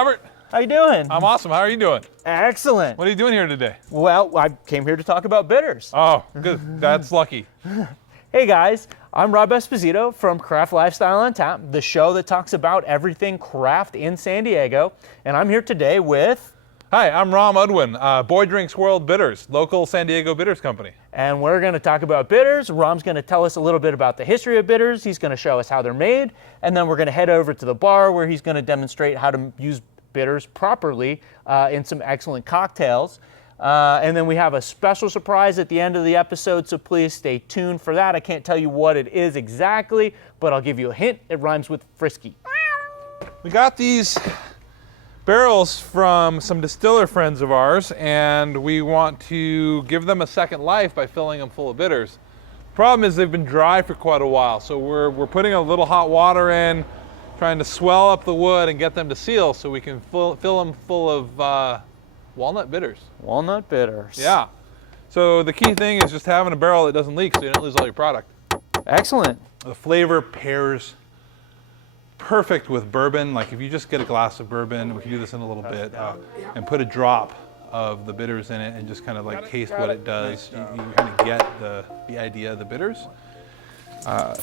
Robert. How you doing? I'm awesome. How are you doing? Excellent. What are you doing here today? Well, I came here to talk about bitters. Oh, good. That's lucky. Hey guys, I'm Rob Esposito from Craft Lifestyle on Tap, the show that talks about everything craft in San Diego. And I'm here today with... Hi, I'm Ram Udwin, Boy Drinks World Bitters, local San Diego bitters company. And we're going to talk about bitters. Ram's going to tell us a little bit about the history of bitters. He's going to show us how they're made. And then we're going to head over to the bar where he's going to demonstrate how to use bitters properly in some excellent cocktails. And then we have a special surprise at the end of the episode, so please stay tuned for that. I can't tell you what it is exactly, but I'll give you a hint. It rhymes with frisky. We got these barrels from some distiller friends of ours, and we want to give them a second life by filling them full of bitters. Problem is they've been dry for quite a while, so we're putting a little hot water in, trying to swell up the wood and get them to seal so we can fill them full of walnut bitters. Walnut bitters. Yeah. So the key thing is just having a barrel that doesn't leak so you don't lose all your product. Excellent. The flavor pairs perfect with bourbon. Like if you just get a glass of bourbon, we can do this in a little bit, and put a drop of the bitters in it and just kind of like taste what it does. You kind of get the idea of the bitters.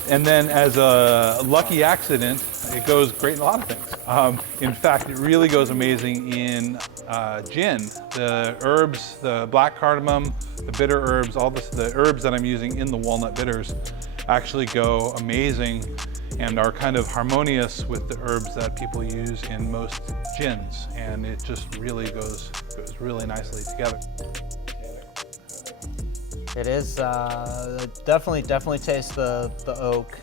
And then as a lucky accident, it goes great in a lot of things. In fact, it really goes amazing in gin. The herbs, the black cardamom, the bitter herbs, all the herbs that I'm using in the walnut bitters actually go amazing and are kind of harmonious with the herbs that people use in most gins. And it just really goes really nicely together. It is definitely tastes the oak.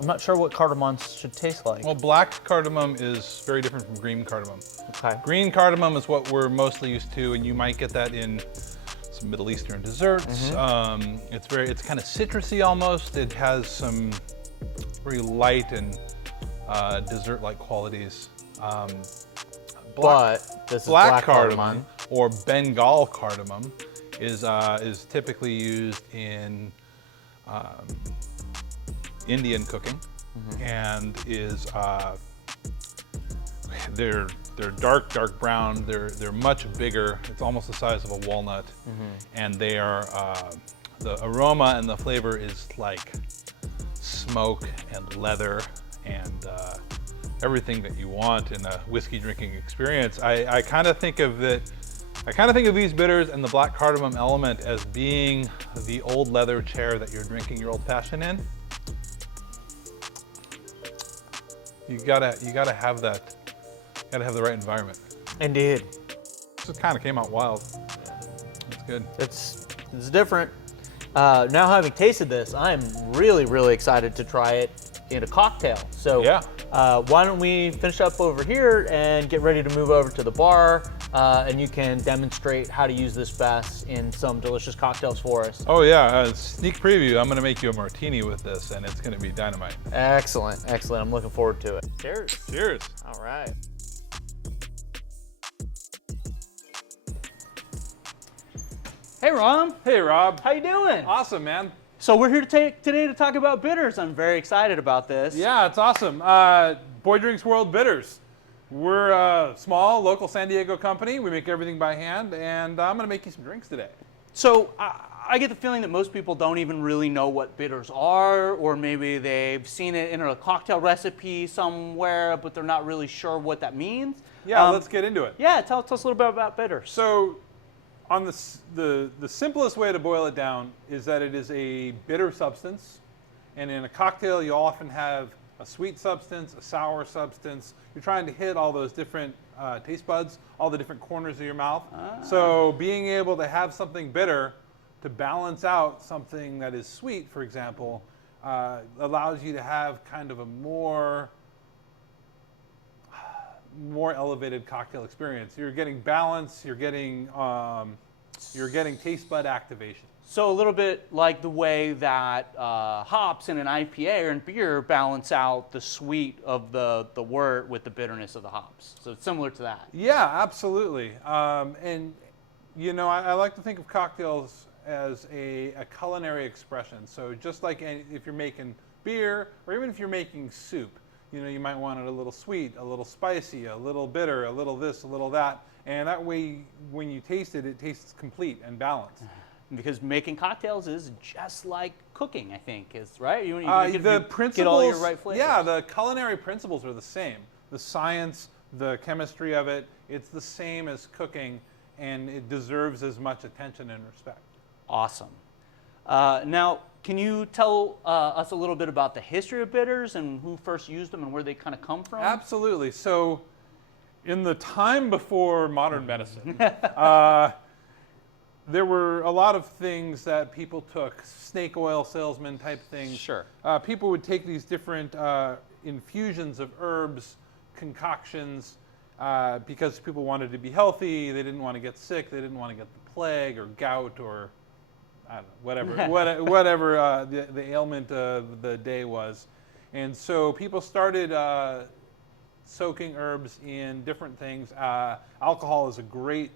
I'm not sure what cardamom should taste like. Well, black cardamom is very different from green cardamom. Okay. Green cardamom is what we're mostly used to, and you might get that in some Middle Eastern desserts. It's kind of citrusy almost. It has some very light and dessert-like qualities. But this is black cardamom or Bengal cardamom is typically used in Indian cooking, and is they're dark brown. They're much bigger. It's almost the size of a walnut, and they are the aroma and the flavor is like smoke and leather and everything that you want in a whiskey drinking experience. I kind of think of these bitters and the black cardamom element as being the old leather chair that you're drinking your old fashioned in. You gotta have that. You gotta have the right environment. Indeed. This kind of came out wild. It's good. It's different. Now having tasted this, I'm really excited to try it in a cocktail. So yeah. Why don't we finish up over here and get ready to move over to the bar, and you can demonstrate how to use this best in some delicious cocktails for us. Oh yeah, sneak preview. I'm gonna make you a martini with this, and it's gonna be dynamite. Excellent. I'm looking forward to it. Cheers. Cheers. All right. Hey Ram. Hey Rob. How you doing? Awesome, man. So we're here today to talk about bitters. I'm very excited about this. Yeah, it's awesome. Boy Drinks World Bitters. We're a small local San Diego company. We make everything by hand, and I'm gonna make you some drinks today. So I get the feeling that most people don't even really know what bitters are, or maybe they've seen it in a cocktail recipe somewhere, but they're not really sure what that means. Yeah, let's get into it. Yeah, tell us a little bit about bitters. So, on the simplest way to boil it down is that it is a bitter substance, and in a cocktail you often have a sweet substance, a sour substance. You're trying to hit all those different taste buds, all the different corners of your mouth. So being able to have something bitter to balance out something that is sweet, for example, allows you to have kind of a more elevated cocktail experience. You're getting balance, you're getting taste bud activation. So a little bit like the way that hops in an IPA or in beer balance out the sweet of the wort with the bitterness of the hops. So it's similar to that. Yeah, absolutely. And you know, I like to think of cocktails as a culinary expression. So just like if you're making beer, or even if you're making soup. You might want it a little sweet, a little spicy, a little bitter, a little this, a little that. And that way, when you taste it, it tastes complete and balanced. Because making cocktails is just like cooking, I think, is right. You The principles, get all your right flavors. yeah, the culinary principles are the same. The science, the chemistry of it, it's the same as cooking, and it deserves as much attention and respect. Awesome. Now, can you tell us a little bit about the history of bitters and who first used them and where they kind of come from? Absolutely. So, in the time before modern medicine, there were a lot of things that people took, snake oil salesman type things. Sure. People would take these different infusions of herbs, concoctions, because people wanted to be healthy, they didn't want to get sick, they didn't want to get the plague or gout or I don't know, whatever the ailment of the day was. And so people started soaking herbs in different things. Alcohol is a great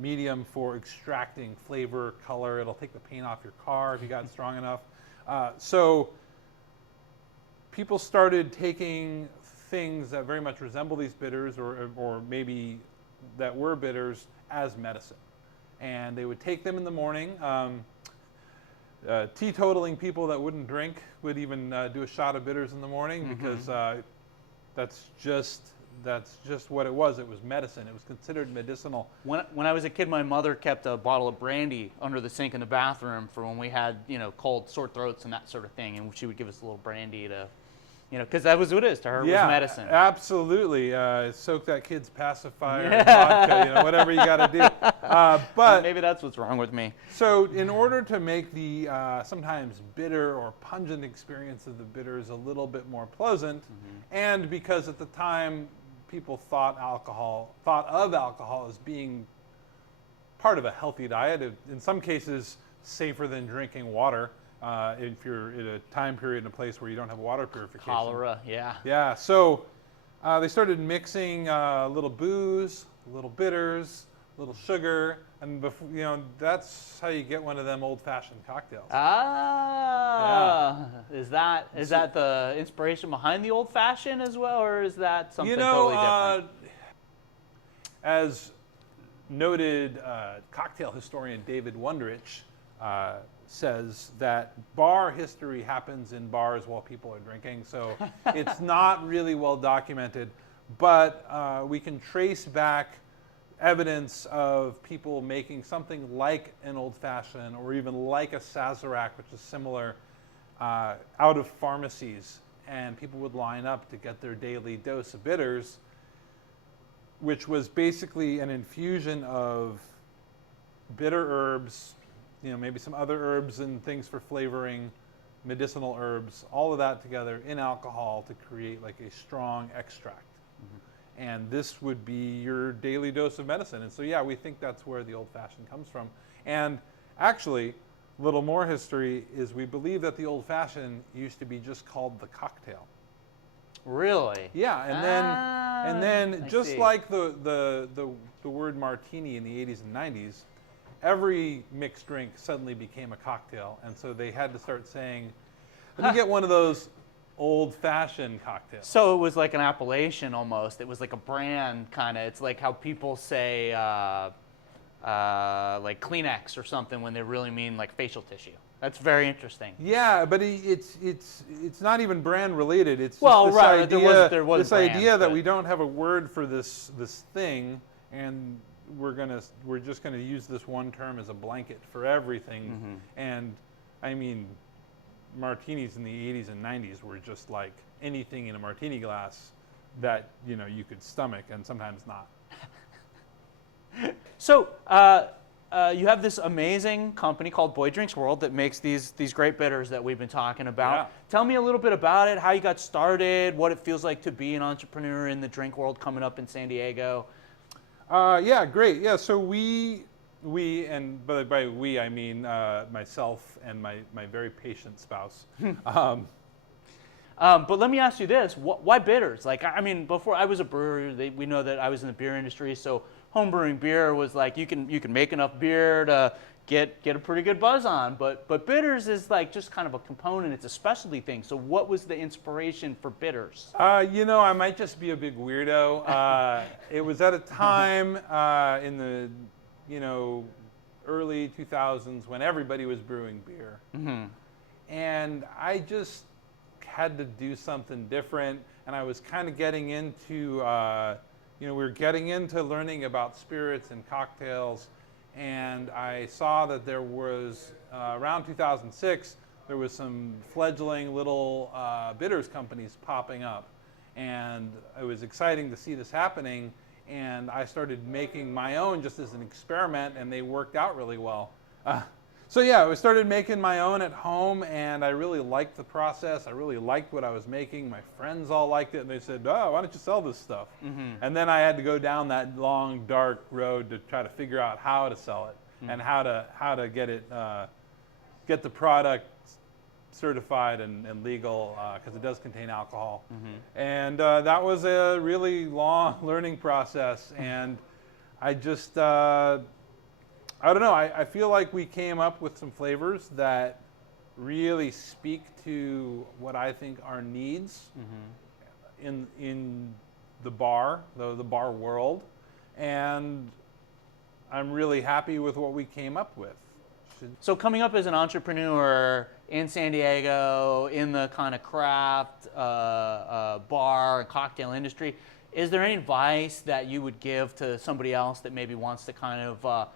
medium for extracting flavor, color. It'll take the paint off your car if you got strong enough. So people started taking things that very much resemble these bitters or maybe that were bitters as medicine. And they would take them in the morning. Teetotaling people that wouldn't drink would even do a shot of bitters in the morning because that's just what it was. It was medicine. It was considered medicinal. When I was a kid, my mother kept a bottle of brandy under the sink in the bathroom for when we had, cold, sore throats and that sort of thing. And she would give us a little brandy to, because that was what it is to her, was medicine. Absolutely. Soak that kid's pacifier in vodka, whatever you got to do. But maybe that's what's wrong with me. So in order to make the sometimes bitter or pungent experience of the bitters a little bit more pleasant, and because at the time people thought of alcohol as being part of a healthy diet, in some cases safer than drinking water. If you're in a time period in a place where you don't have water purification. Cholera, yeah. Yeah, so they started mixing a little booze, a little bitters, a little sugar, and that's how you get one of them old-fashioned cocktails. Ah, yeah. Is that the inspiration behind the old-fashioned as well, or is that something totally different? As noted cocktail historian David Wondrich says that bar history happens in bars while people are drinking, so it's not really well documented, but we can trace back evidence of people making something like an old-fashioned or even like a Sazerac, which is similar, out of pharmacies, and people would line up to get their daily dose of bitters, which was basically an infusion of bitter herbs, maybe some other herbs and things for flavoring, medicinal herbs, all of that together in alcohol to create like a strong extract. And this would be your daily dose of medicine. And so, yeah, we think that's where the old-fashioned comes from. And actually, a little more history is we believe that the old-fashioned used to be just called the cocktail. Really? Yeah, and then just like the word martini in the 80s and 90s, every mixed drink suddenly became a cocktail, and so they had to start saying, let me get one of those old-fashioned cocktails. So it was like an appellation almost. It was like a brand kind of. It's like how people say like Kleenex or something when they really mean like facial tissue. That's very interesting. Yeah, but it's not even brand related. It's well, just right. this idea, there was this brands, idea that we don't have a word for this thing, and we're just gonna use this one term as a blanket for everything. And I mean, martinis in the 80s and 90s were just like anything in a martini glass that you could stomach, and sometimes not. So you have this amazing company called Boy Drinks World that makes these great bitters that we've been talking about. Yeah. Tell me a little bit about it, how you got started, what it feels like to be an entrepreneur in the drink world coming up in San Diego. Yeah, great. Yeah, so we and by we I mean myself and my very patient spouse. But let me ask you this: why bitters? Like, I mean, before I was a brewer, we know that I was in the beer industry, so home brewing beer was like you can make enough beer to get a pretty good buzz on. But bitters is like just kind of a component. It's a specialty thing. So what was the inspiration for bitters? I might just be a big weirdo. It was at a time in the, early 2000s when everybody was brewing beer. And I just had to do something different. And I was kind of getting into, we were getting into learning about spirits and cocktails. And I saw that there was, around 2006, there was some fledgling little bitters companies popping up. And it was exciting to see this happening. And I started making my own just as an experiment, and they worked out really well. I started making my own at home, and I really liked the process. I really liked what I was making. My friends all liked it, and they said, "Oh, why don't you sell this stuff?" And then I had to go down that long, dark road to try to figure out how to sell it and how to get it, get the product certified and legal, because it does contain alcohol. And that was a really long learning process. And I just, I don't know, I feel like we came up with some flavors that really speak to what I think are needs in the bar, the bar world. And I'm really happy with what we came up with. So coming up as an entrepreneur in San Diego, in the kind of craft bar and cocktail industry, is there any advice that you would give to somebody else that maybe wants to kind of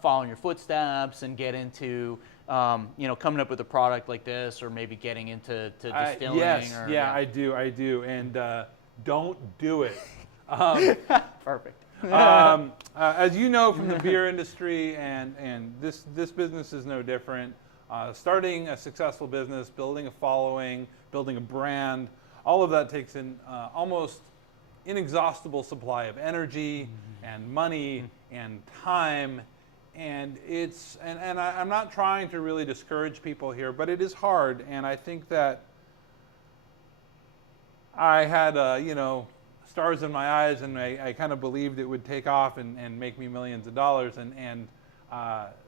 follow in your footsteps and get into, coming up with a product like this, or maybe getting into distilling? Yes, I do. And don't do it. Perfect. As you know from the beer industry, and this business is no different. Starting a successful business, building a following, building a brand, all of that takes an almost inexhaustible supply of energy and money and time. And I'm not trying to really discourage people here, but it is hard. And I think that I had, stars in my eyes, and I kind of believed it would take off and make me millions of dollars. And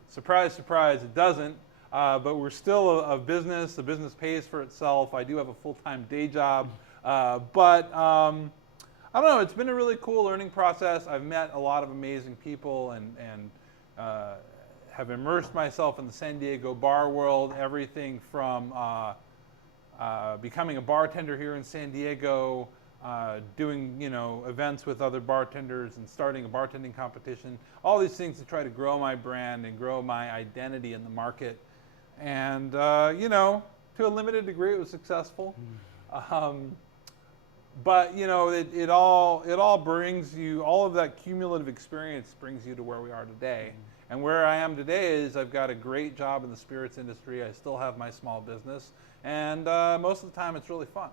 surprise, surprise, it doesn't. But we're still a business. The business pays for itself. I do have a full-time day job. But I don't know. It's been a really cool learning process. I've met a lot of amazing people and have immersed myself in the San Diego bar world. Everything from becoming a bartender here in San Diego, doing events with other bartenders and starting a bartending competition, all these things to try to grow my brand and grow my identity in the market. And to a limited degree it was successful. But it all brings you, all of that cumulative experience brings you to where we are today. And where I am today is I've got a great job in the spirits industry. I still have my small business, and most of the time it's really fun.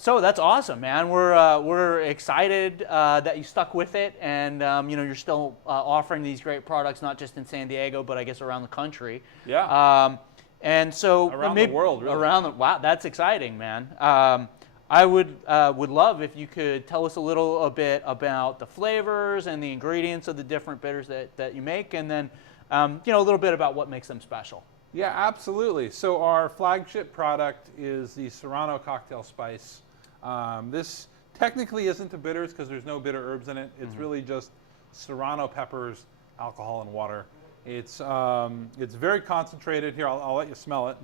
So that's awesome, man. We're excited that you stuck with it, and you're still offering these great products, not just in San Diego, but I guess around the country. Yeah. And so around the world, really. Wow, that's exciting, man. I would love if you could tell us a little bit about the flavors and the ingredients of the different bitters that you make, and then a little bit about what makes them special. Yeah, absolutely. So our flagship product is the Serrano cocktail spice. This technically isn't a bitters because there's no bitter herbs in it. It's really just Serrano peppers, alcohol, and water. It's very concentrated. Here, I'll let you smell it.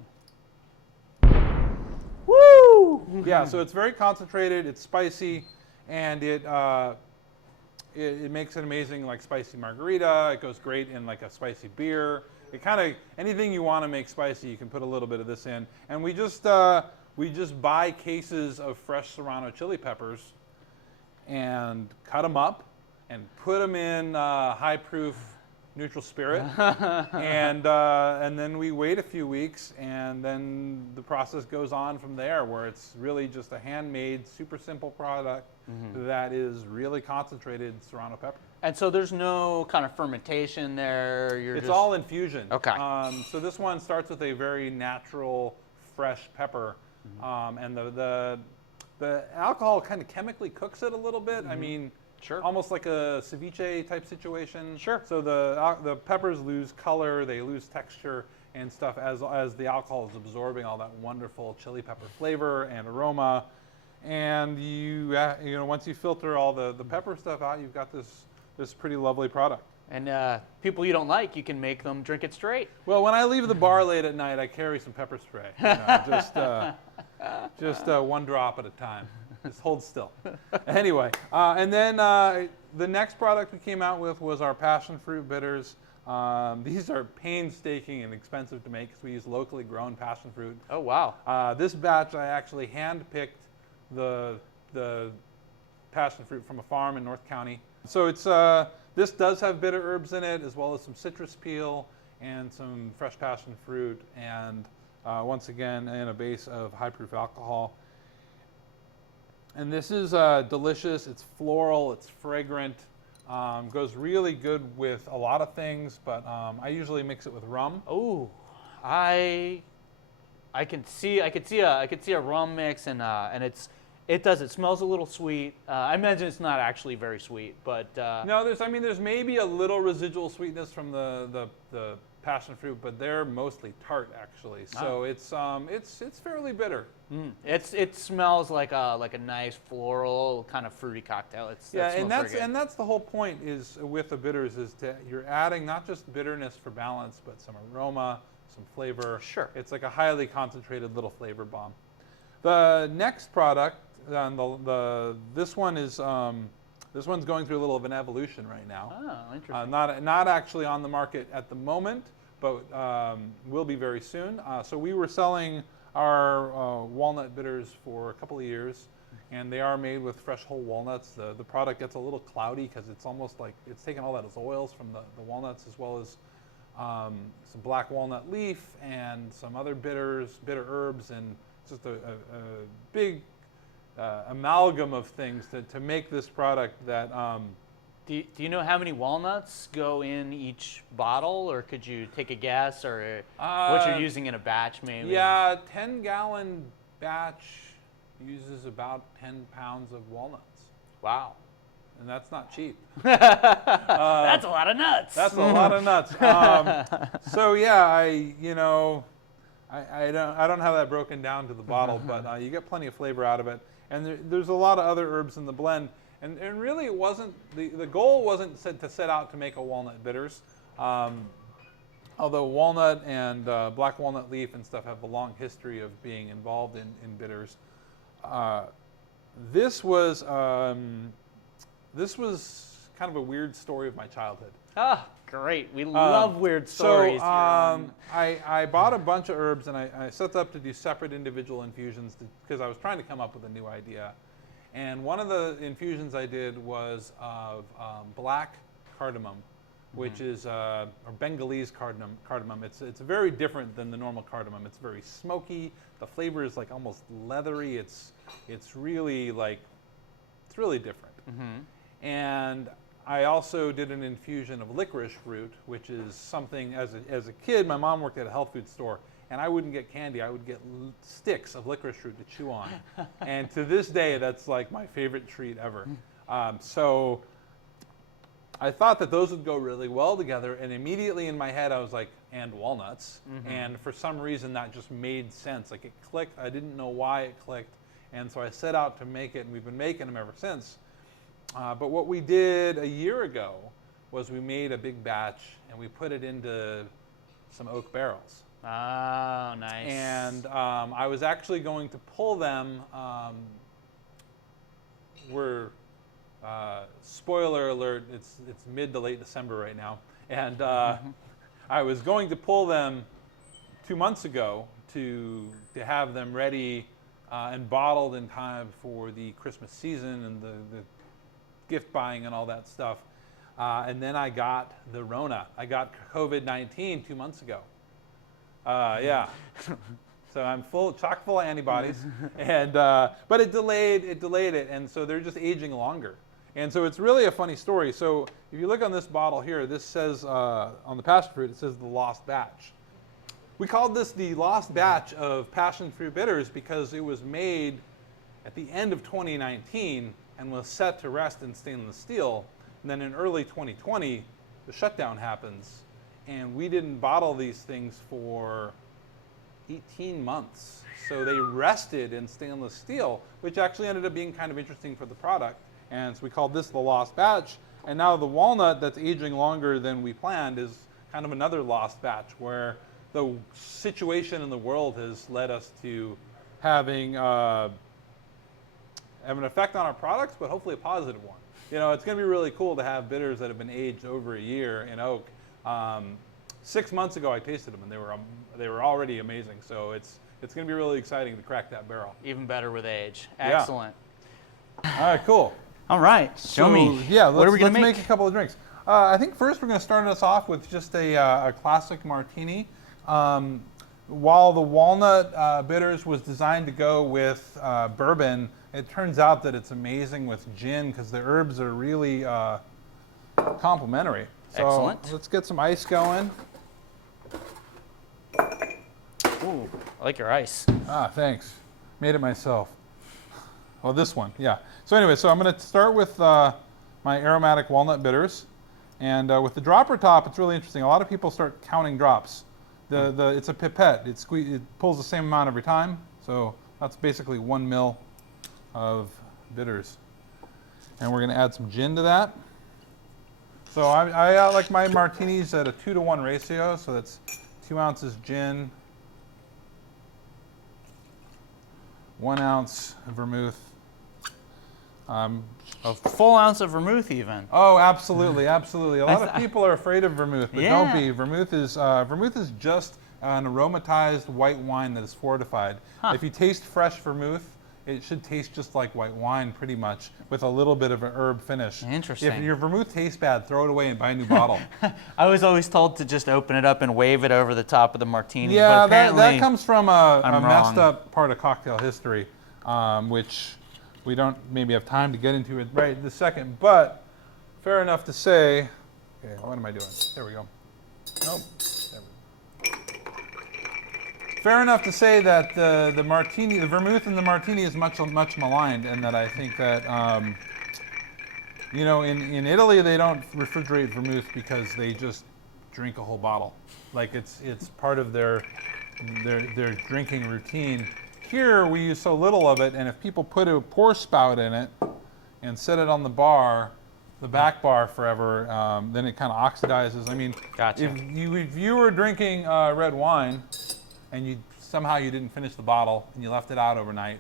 Woo! Yeah, so it's very concentrated. It's spicy, and it makes an amazing spicy margarita. It goes great in a spicy beer. It kind of anything you want to make spicy, you can put a little bit of this in. And we just buy cases of fresh Serrano chili peppers and cut them up and put them in high-proof neutral spirit, and then we wait a few weeks, and then the process goes on from there, where it's really just a handmade, super simple product that is really concentrated Serrano pepper. And so there's no kind of fermentation there. It's all infusion. Okay. So this one starts with a very natural, fresh pepper, and the alcohol kind of chemically cooks it a little bit. I mean, Sure. Almost like a ceviche type situation. Sure. So the peppers lose color, they lose texture and stuff as the alcohol is absorbing all that wonderful chili pepper flavor and aroma. And you know, once you filter all the pepper stuff out, you've got this pretty lovely product. And people you don't like, you can make them drink it straight. Well, when I leave the bar late at night, I carry some pepper spray. You know, just one drop at a time. Just hold still. Anyway, and then the next product we came out with was our passion fruit bitters. These are painstaking and expensive to make because we use locally grown passion fruit. Oh, wow. This batch, I actually hand-picked the passion fruit from a farm in North County. So it's this does have bitter herbs in it, as well as some citrus peel and some fresh passion fruit, and once again, in a base of high-proof alcohol. And this is delicious. It's floral. It's fragrant. Goes really good with a lot of things, but I usually mix it with rum. Oh, I could see a rum mix, and it smells a little sweet. I imagine it's not actually very sweet, but No, there's maybe a little residual sweetness from the passion fruit, but they're mostly tart actually. So it's fairly bitter. it smells like a nice floral kind of fruity cocktail. And that's the whole point is with the bitters is you're adding not just bitterness for balance, but some aroma, some flavor. Sure. It's like a highly concentrated little flavor bomb. The next product, this one's going through a little of an evolution right now. Oh, interesting. Not actually on the market at the moment, but will be very soon. So we were selling our walnut bitters for a couple of years, and they are made with fresh whole walnuts. The product gets a little cloudy because it's almost like it's taken all those oils from the walnuts, as well as some black walnut leaf and some other bitter herbs, and just a big amalgam of things to make this product that. Do you know how many walnuts go in each bottle, or could you take a guess, or what you're using in a batch maybe? Yeah, 10-gallon batch uses about 10 pounds of walnuts. Wow. And that's not cheap. That's a lot of nuts. That's a lot of nuts. So yeah, I don't have that broken down to the bottle, but you get plenty of flavor out of it. And there's a lot of other herbs in the blend. And really, it wasn't the goal wasn't to set out to make a walnut bitters, although walnut and black walnut leaf and stuff have a long history of being involved in bitters. This was kind of a weird story of my childhood. Ah, great. We love weird stories. So I bought a bunch of herbs, and I set up to do separate individual infusions because I was trying to come up with a new idea. And one of the infusions I did was of black cardamom, which is or Bengalese cardamom. It's very different than the normal cardamom. It's very smoky. The flavor is like almost leathery. It's really different. And I also did an infusion of licorice root, which is something as a kid, my mom worked at a health food store, and I wouldn't get candy. I would get sticks of licorice root to chew on. And to this day, that's like my favorite treat ever. So I thought that those would go really well together, and immediately in my head I was like, and walnuts. And for some reason that just made sense. Like it clicked. I didn't know why it clicked. And so I set out to make it, and we've been making them ever since. But what we did a year ago was we made a big batch, and we put it into some oak barrels. Oh, nice. And I was actually going to pull them. Spoiler alert, it's mid to late December right now. And I was going to pull them 2 months ago to have them ready and bottled in time for the Christmas season and the gift buying and all that stuff. And then I got the Rona. I got COVID-19 2 months ago. Yeah. So I'm chock full of antibodies, and but it delayed it, and so they're just aging longer. And so it's really a funny story. So if you look on this bottle here, this says on the passion fruit, it says the lost batch. We called this the lost batch of passion fruit bitters because it was made at the end of 2019, and was set to rest in stainless steel. And then in early 2020, the shutdown happens, and we didn't bottle these things for 18 months. So they rested in stainless steel, which actually ended up being kind of interesting for the product. And so we called this the lost batch. And now the walnut that's aging longer than we planned is kind of another lost batch, where the situation in the world has led us to having have an effect on our products, but hopefully a positive one. You know, it's going to be really cool to have bitters that have been aged over a year in oak. 6 months ago, I tasted them, and they were already amazing. So it's going to be really exciting to crack that barrel. Even better with age. Yeah. Excellent. All right, cool. All right, show me. Yeah, what are we let's gonna make a couple of drinks. I think first we're going to start us off with just a classic martini. While the walnut bitters was designed to go with bourbon, it turns out that it's amazing with gin because the herbs are really complementary. So Excellent. Let's get some ice going. Ooh, I like your ice. Ah, thanks. Made it myself. Well, this one, yeah. So anyway, so I'm going to start with my aromatic walnut bitters. And with the dropper top, it's really interesting. A lot of people start counting drops. It's a pipette. It pulls the same amount every time. So that's basically 1 ml of bitters. And we're going to add some gin to that. So I like my martinis at a 2-to-1 ratio. So that's 2 ounces gin, 1 ounce vermouth. A full ounce of vermouth, even. Oh, absolutely, absolutely. A lot of people are afraid of vermouth, but Yeah. don't be. Vermouth is just an aromatized white wine that is fortified. Huh. If you taste fresh vermouth, it should taste just like white wine, pretty much, with a little bit of an herb finish. Interesting. If your vermouth tastes bad, throw it away and buy a new bottle. I was always told to just open it up and wave it over the top of the martini. Yeah, but that apparently comes from a I'm messed wrong. up part of cocktail history, which we don't maybe have time to get into it right this second, but fair enough to say, okay, what am I doing? There we go. Nope. There we go. Fair enough to say that the martini, the vermouth in the martini is much maligned, and that I think that, you know, in Italy they don't refrigerate vermouth because they just drink a whole bottle. Like it's part of their drinking routine. Here we use so little of it, and if people put a pour spout in it and set it on the bar, the back bar forever, then it kind of oxidizes. I mean, Gotcha. if you were drinking red wine and somehow you didn't finish the bottle and you left it out overnight,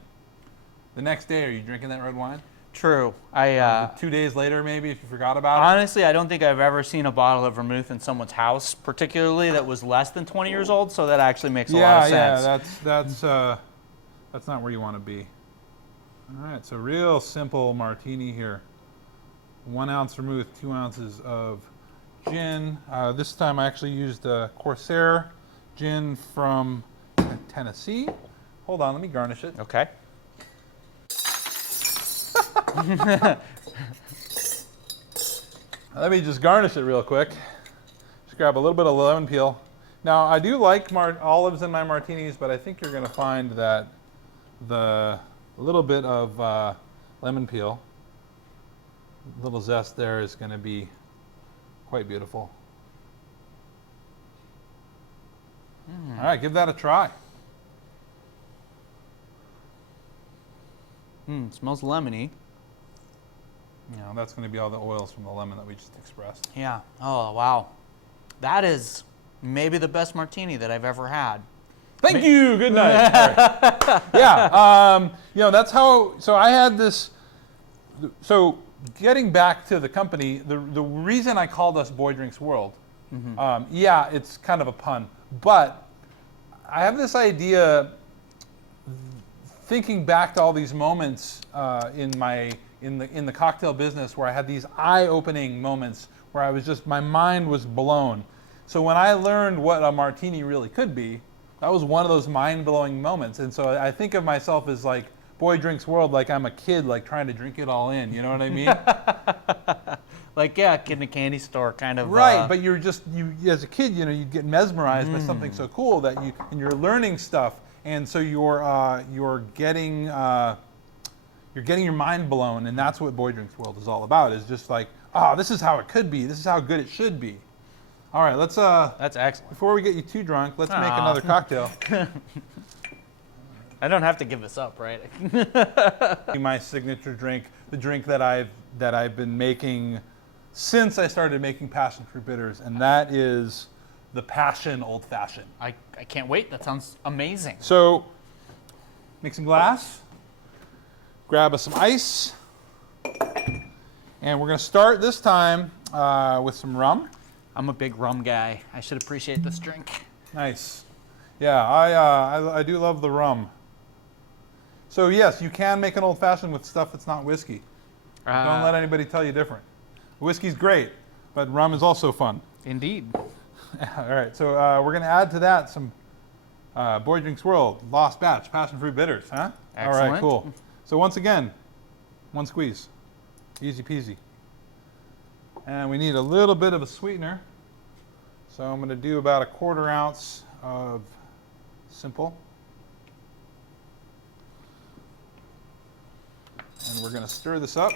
the next day are you drinking that red wine? True. 2 days later, maybe, if you forgot about it. Honestly, I don't think I've ever seen a bottle of vermouth in someone's house, particularly that was less than 20 years old. So that actually makes a lot of sense. Yeah, that's not where you want to be. All right, so real simple martini here. 1 ounce vermouth, 2 ounces of gin. This time I actually used Corsair gin from Tennessee. Hold on, let me garnish it. Okay. Let me just garnish it real quick. Just grab a little bit of lemon peel. Now, I do like olives in my martinis, but I think you're going to find that the little bit of lemon peel, little zest there, is going to be quite beautiful. All right, give that a try. Smells lemony. You know, that's going to be all the oils from the lemon that we just expressed. Yeah. Oh, wow. That is maybe the best martini that I've ever had. Thank you. Good night. All right. Yeah. You know, that's how. So I had this. So getting back to the company, the reason I called us Boy Drinks World, yeah, it's kind of a pun, but I have this idea. Thinking back to all these moments in the cocktail business where I had these eye-opening moments where I was just, my mind was blown. So when I learned what a martini really could be, that was one of those mind-blowing moments. And so I think of myself as like Boy Drinks World, like I'm a kid, like trying to drink it all in. You know what I mean? Like, yeah, kid in a candy store kind of. Right, but you're just, you as a kid, you know, you get mesmerized by something so cool that and you're learning stuff. And so you're getting, you're getting your mind blown, and that's what Boy Drinks World is all about. Is just like, oh, this is how it could be. This is how good it should be. All right, let's. That's excellent. Before we get you too drunk, let's make another cocktail. I don't have to give this up, right? My signature drink, the drink that I've been making since I started making passion fruit bitters, and that is the Passion Old Fashioned. I can't wait. That sounds amazing. So, make some glass, grab us some ice, and we're going to start this time with some rum. I'm a big rum guy. I should appreciate this drink. Nice. Yeah, I do love the rum. So yes, you can make an old fashioned with stuff that's not whiskey. Don't let anybody tell you different. Whiskey's great, but rum is also fun. Indeed. All right, so we're going to add to that some Boy Drinks World Lost Batch Passion Fruit Bitters, huh? Excellent. All right, cool. So once again, one squeeze, easy peasy. And we need a little bit of a sweetener. So I'm going to do about a 1/4 ounce of simple. And we're going to stir this up.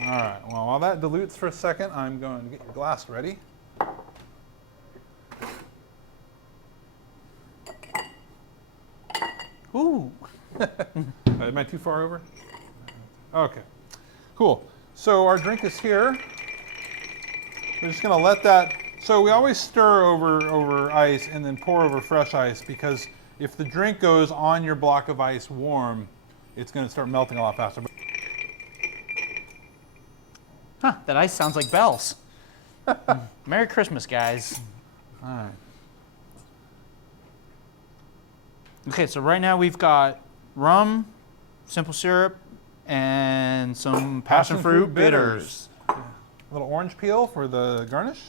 All right, well, while that dilutes for a second, I'm going to get your glass ready. Ooh. Am I too far over? Okay, cool. So our drink is here. We're just going to let that. So we always stir over ice and then pour over fresh ice, because if the drink goes on your block of ice warm, it's going to start melting a lot faster. Huh, that ice sounds like bells. Merry Christmas, guys. All right. Okay, so right now we've got rum, simple syrup, and some passion fruit bitters. A little orange peel for the garnish.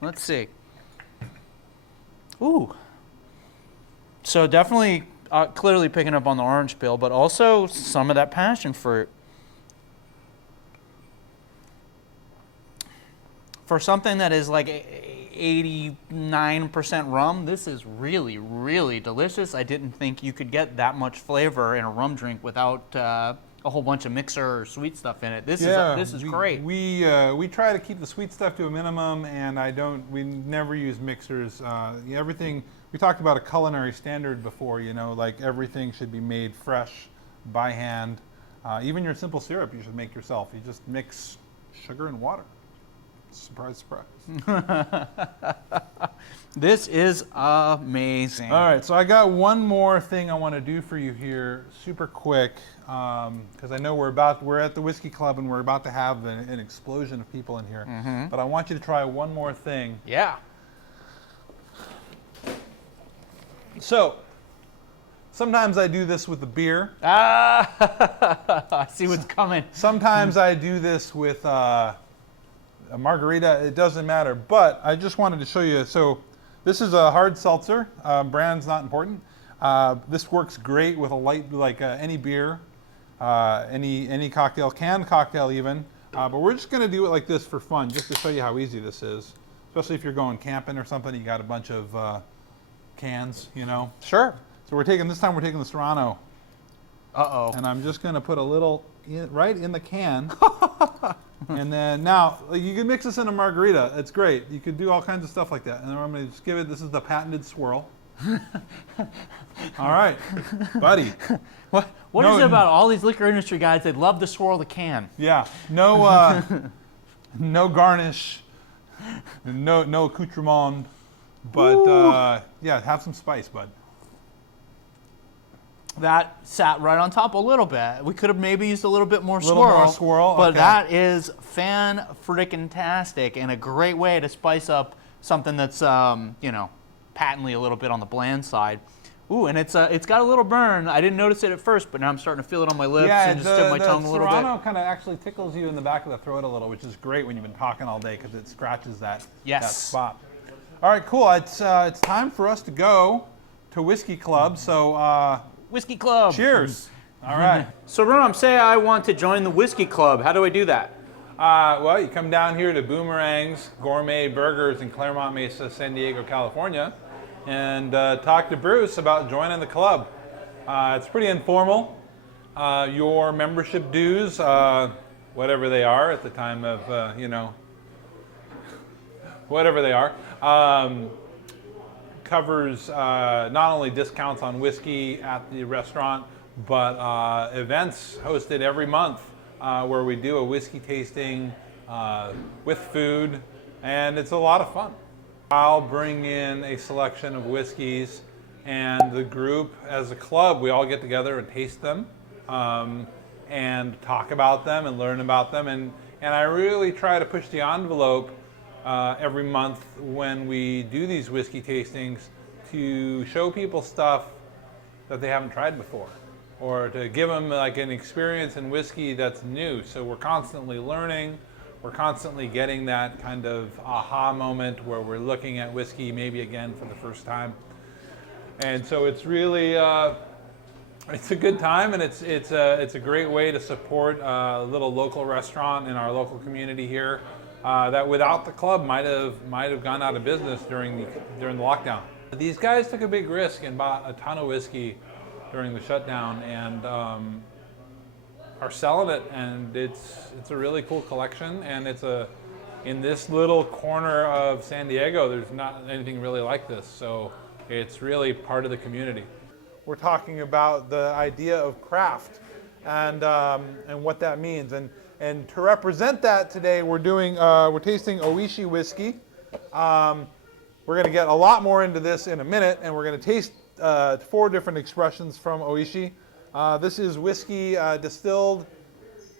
Let's see. Ooh. So definitely, clearly picking up on the orange peel, but also some of that passion fruit. For something that is like 89% rum, this is really, really delicious. I didn't think you could get that much flavor in a rum drink without a whole bunch of mixer or sweet stuff in it. This is great. We try to keep the sweet stuff to a minimum, and we never use mixers. Everything, we talked about a culinary standard before, like everything should be made fresh by hand. Even your simple syrup you should make yourself. You just mix sugar and water. Surprise, surprise. This is amazing. All right, so I got one more thing I want to do for you here, super quick, because I know we're at the Whiskey Club and we're about to have an explosion of people in here. Mm-hmm. But I want you to try one more thing. Yeah. So, sometimes I do this with the beer. I see what's coming. Sometimes I do this with a margarita. It doesn't matter. But I just wanted to show you. So, this is a hard seltzer. Brand's not important. This works great with a light, like any beer, any cocktail, canned cocktail even. But we're just going to do it like this for fun, just to show you how easy this is. Especially if you're going camping or something, you got a bunch of cans, Sure. So this time we're taking the Serrano. Uh-oh. And I'm just going to put a little right in the can. And then now, you can mix this in a margarita. It's great. You could do all kinds of stuff like that. And then I'm going to just give it, this is the patented swirl. All right, buddy. What is it about all these liquor industry guys that love to swirl the can? Yeah, no no garnish, no accoutrement, but yeah, have some spice, bud. That sat right on top a little bit. We could have maybe used a little bit more swirl. More swirl, but okay. that is fan-frickin-tastic and a great way to spice up something that's, patently a little bit on the bland side. Ooh, and it's got a little burn. I didn't notice it at first, but now I'm starting to feel it on my lips and just dip my tongue a little bit. The Serrano kind of actually tickles you in the back of the throat a little, which is great when you've been talking all day because it scratches that spot. All right, cool. It's time for us to go to Whiskey Club. So Whiskey Club. cheers. All right. So Ram, say I want to join the Whiskey Club. How do I do that? Well, you come down here to Boomerang's Gourmet Burgers in Claremont Mesa, San Diego, California, and talk to Bruce about joining the club. It's pretty informal. Your membership dues, whatever they are at the time of, whatever they are, covers not only discounts on whiskey at the restaurant, but events hosted every month where we do a whiskey tasting with food, and it's a lot of fun. I'll bring in a selection of whiskeys, and the group, as a club, we all get together and taste them, and talk about them and learn about them, and I really try to push the envelope every month when we do these whiskey tastings to show people stuff that they haven't tried before, or to give them like an experience in whiskey that's new. So we're constantly learning, we're constantly getting that kind of aha moment where we're looking at whiskey maybe again for the first time. And so it's really, it's a good time, and it's a great way to support a little local restaurant in our local community here that without the club might have gone out of business during the lockdown. These guys took a big risk and bought a ton of whiskey during the shutdown, and are selling it, and it's a really cool collection, and in this little corner of San Diego, there's not anything really like this, so it's really part of the community. We're talking about the idea of craft and what that means, and to represent that today, we're tasting Oishi whiskey. We're going to get a lot more into this in a minute, and we're going to taste 4 different expressions from Oishi. This is whiskey distilled.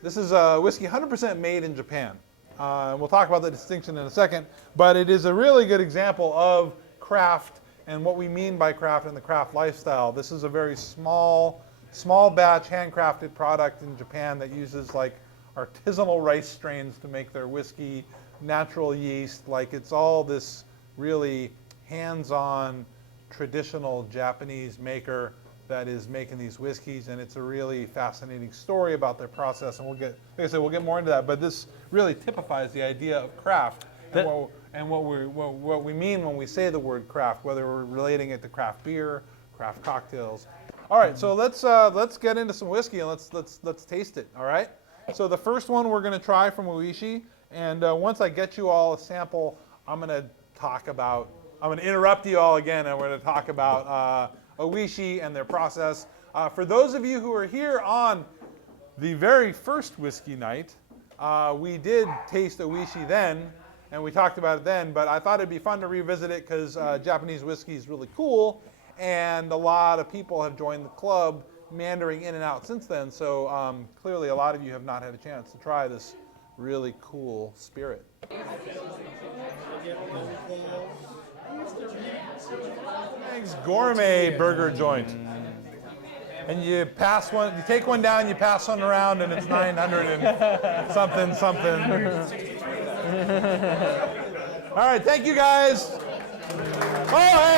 This is whiskey 100% made in Japan. And we'll talk about the distinction in a second, but it is a really good example of craft and what we mean by craft and the craft lifestyle. This is a very small batch handcrafted product in Japan that uses like artisanal rice strains to make their whiskey, natural yeast. Like, it's all this really hands-on traditional Japanese maker that is making these whiskeys, and it's a really fascinating story about their process, and like I said, we'll get more into that, but this really typifies the idea of craft and what we mean when we say the word craft, whether we're relating it to craft beer, craft cocktails. All right, so let's get into some whiskey and let's taste it. All right. So the first one we're going to try from Oishi, and once I get you all a sample, I'm going to interrupt you all again, and we're going to talk about Oishi and their process. For those of you who are here on the very first whiskey night, we did taste Oishi then, and we talked about it then, but I thought it'd be fun to revisit it because Japanese whiskey is really cool, and a lot of people have joined the club, meandering in and out since then, so clearly a lot of you have not had a chance to try this really cool spirit. Thanks, gourmet burger joint. And you pass one, you take one down, you pass one around, and it's 900 and something. All right, thank you guys. Oh, hey.